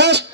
ಎಷ್ಟೋ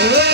えー